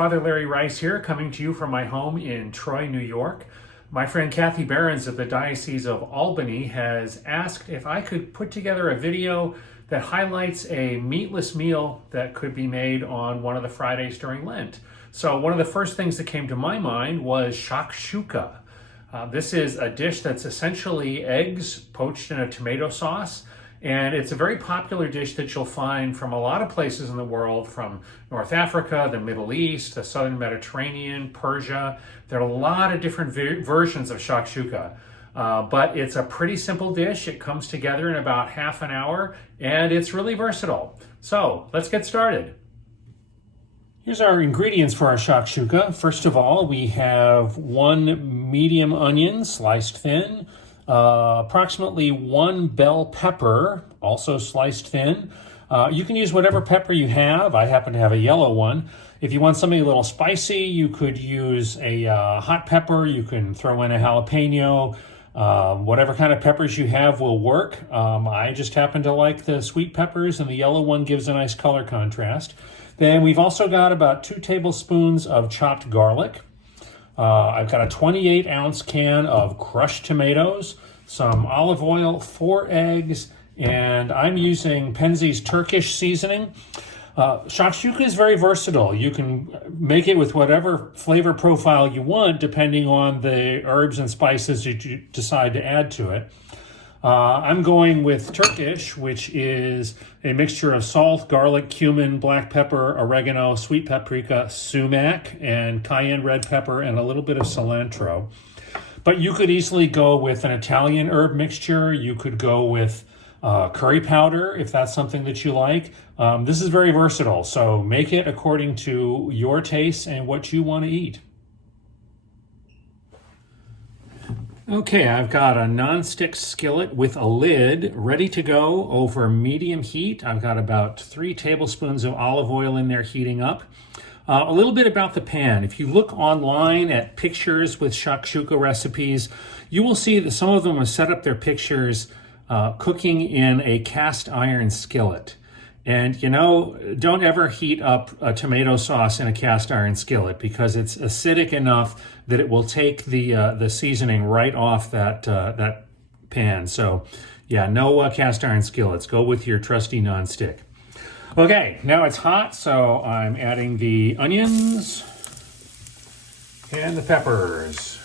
Father Larry Rice here, coming to you from my home in Troy, New York. My friend Kathy Behrens of the Diocese of Albany has asked if I could put together a video that highlights a meatless meal that could be made on one of the Fridays during Lent. So one of the first things that came to my mind was Shakshouka. This is a dish that's essentially eggs poached in a tomato sauce. And it's a very popular dish that you'll find from a lot of places in the world, from North Africa, the Middle East, the Southern Mediterranean, Persia. There are a lot of different versions of shakshuka, but it's a pretty simple dish. It comes together in about half an hour, and it's really versatile. So let's get started. Here's our ingredients for our shakshuka. First of all, we have 1 medium onion sliced thin, approximately 1 bell pepper, also sliced thin. You can use whatever pepper you have. I happen to have a yellow one. If you want something a little spicy, you could use a hot pepper. You can throw in a jalapeno. Whatever kind of peppers you have will work. I just happen to like the sweet peppers, and the yellow one gives a nice color contrast. Then we've also got about 2 tablespoons of chopped garlic. I've got a 28-ounce can of crushed tomatoes, some olive oil, 4 eggs, and I'm using Penzeys Turkish seasoning. Shakshuka is very versatile. You can make it with whatever flavor profile you want, depending on the herbs and spices that you decide to add to it. I'm going with Turkish, which is a mixture of salt, garlic, cumin, black pepper, oregano, sweet paprika, sumac, and cayenne red pepper, and a little bit of cilantro. But you could easily go with an Italian herb mixture. You could go with curry powder if that's something that you like. This is very versatile, so make it according to your taste and what you want to eat. Okay, I've got a non-stick skillet with a lid ready to go over medium heat. I've got about 3 tablespoons of olive oil in there heating up. A little bit about the pan. If you look online at pictures with shakshuka recipes, you will see that some of them have set up their pictures cooking in a cast iron skillet. And, you know, don't ever heat up a tomato sauce in a cast iron skillet because it's acidic enough that it will take the seasoning right off that pan. So, yeah, no cast iron skillets. Go with your trusty nonstick. Okay, now it's hot, so I'm adding the onions and the peppers.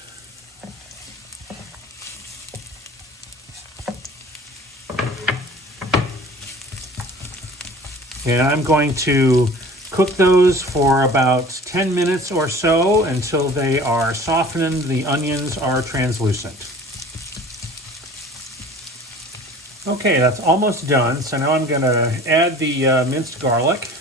And I'm going to cook those for about 10 minutes or so until they are softened, the onions are translucent. Okay, that's almost done. So now I'm going to add the minced garlic.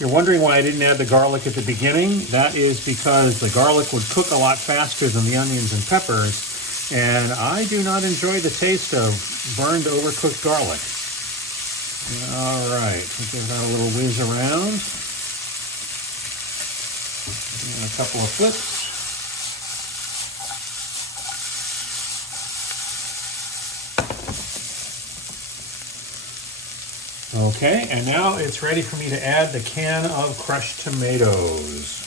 You're wondering why I didn't add the garlic at the beginning. That is because the garlic would cook a lot faster than the onions and peppers, and I do not enjoy the taste of burned, overcooked garlic. All right, we'll give that a little whiz around. And a couple of flips. Okay, and now it's ready for me to add the can of crushed tomatoes.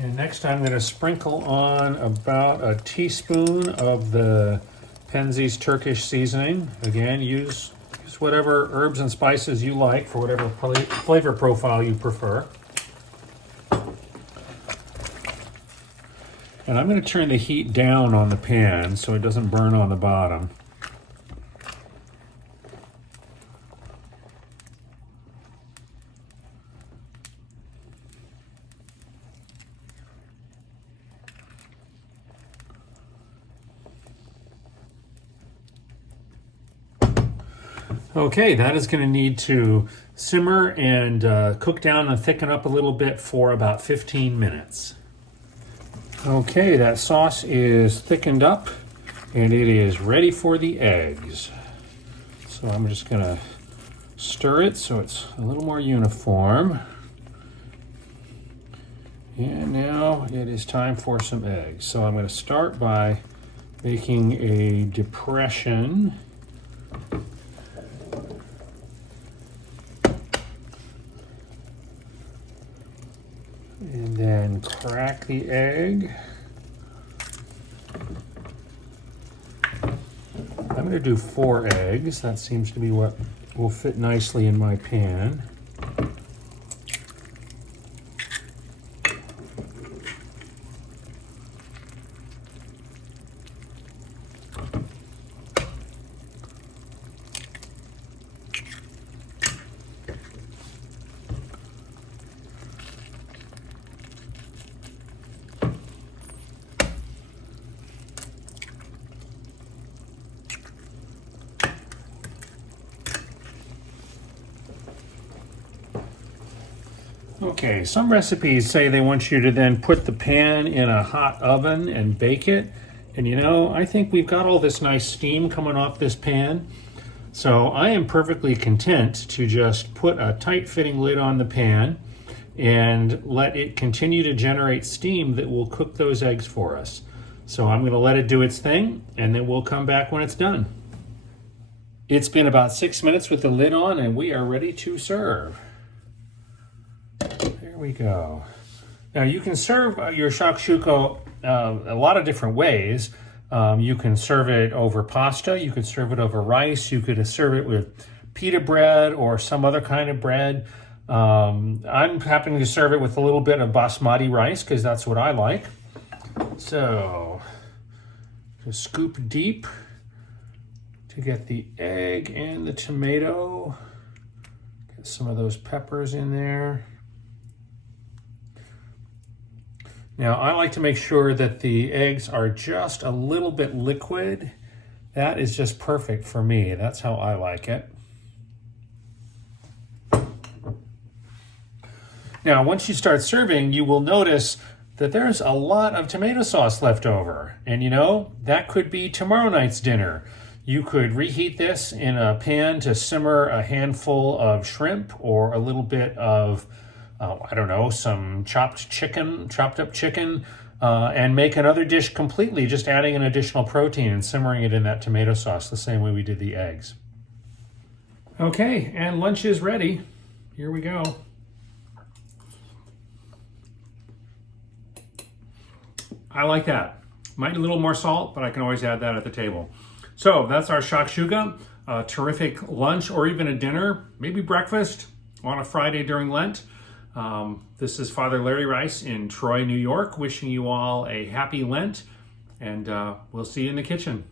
And next I'm going to sprinkle on about a teaspoon of the Penzeys Turkish seasoning. Again, use whatever herbs and spices you like for whatever flavor profile you prefer. And I'm going to turn the heat down on the pan so it doesn't burn on the bottom. Okay, that is going to need to simmer and cook down and thicken up a little bit for about 15 minutes. Okay, that sauce is thickened up. and it is ready for the eggs. So I'm just gonna stir it so it's a little more uniform. And now it is time for some eggs. So I'm gonna start by making a depression. And then crack the egg. I'm going to do 4 eggs. That seems to be what will fit nicely in my pan. Okay, some recipes say they want you to then put the pan in a hot oven and bake it. And you know, I think we've got all this nice steam coming off this pan. So I am perfectly content to just put a tight-fitting lid on the pan and let it continue to generate steam that will cook those eggs for us. So I'm gonna let it do its thing, and then we'll come back when it's done. It's been about 6 minutes with the lid on, and we are ready to serve. There we go. Now you can serve your shakshuka a lot of different ways. You can serve it over pasta, you could serve it over rice, you could serve it with pita bread or some other kind of bread. I'm happening to serve it with a little bit of basmati rice because that's what I like. So, just scoop deep to get the egg and the tomato. Get some of those peppers in there. Now, I like to make sure that the eggs are just a little bit liquid. That is just perfect for me. That's how I like it. Now, once you start serving, you will notice that there's a lot of tomato sauce left over. And you know, that could be tomorrow night's dinner. You could reheat this in a pan to simmer a handful of shrimp or a little bit of I don't know, some chopped up chicken, and make another dish completely, just adding an additional protein and simmering it in that tomato sauce the same way we did the eggs. Okay, and lunch is ready. Here we go. I like that. Might need a little more salt, but I can always add that at the table. So that's our shakshuka, a terrific lunch or even a dinner, maybe breakfast on a Friday during Lent. This is Father Larry Rice in Troy, New York, wishing you all a happy Lent, and we'll see you in the kitchen.